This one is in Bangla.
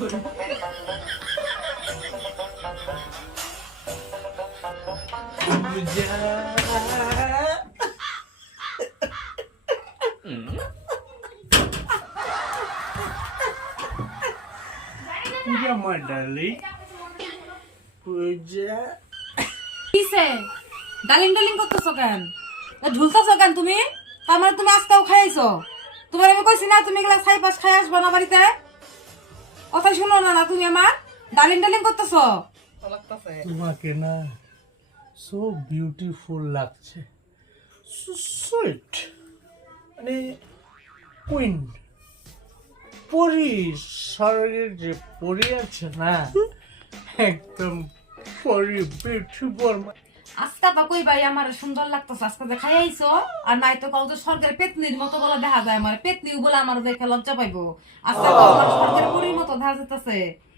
পূজা মা ডার্লিং, পূজা কিসে ডালিং ডালিং করতেছো কেন? ঝুলতেছো কেন তুমি? তার মানে তুমি আজকেও খাইছো? তোমার আমি কইছি না তুমি এগুলা ছাই পাশ খাই আসবা না বাড়িতে? কথা শুনো না না তুমি আমার ডালিং ডালিং করতেছো? তোমাকে না সো বিউটিফুল লাগছে, সো সুইট, মানে কুইন পরি, স্বর্গের যে পরি আছে না, একদম পরি, বিউটিফুল। আজকে তো কই ভাই আমার সুন্দর লাগতেছে, আজকে যে খাই আইছো আর নাই তো কও যে স্বর্গের পেতনির মতো বলে দেখা যায়, আমার পেতনিও বলে আমার দেখে লজ্জা পাইবো। আজকে তো আমার স্বর্গের পরির মতো দেখা যাইতেছে।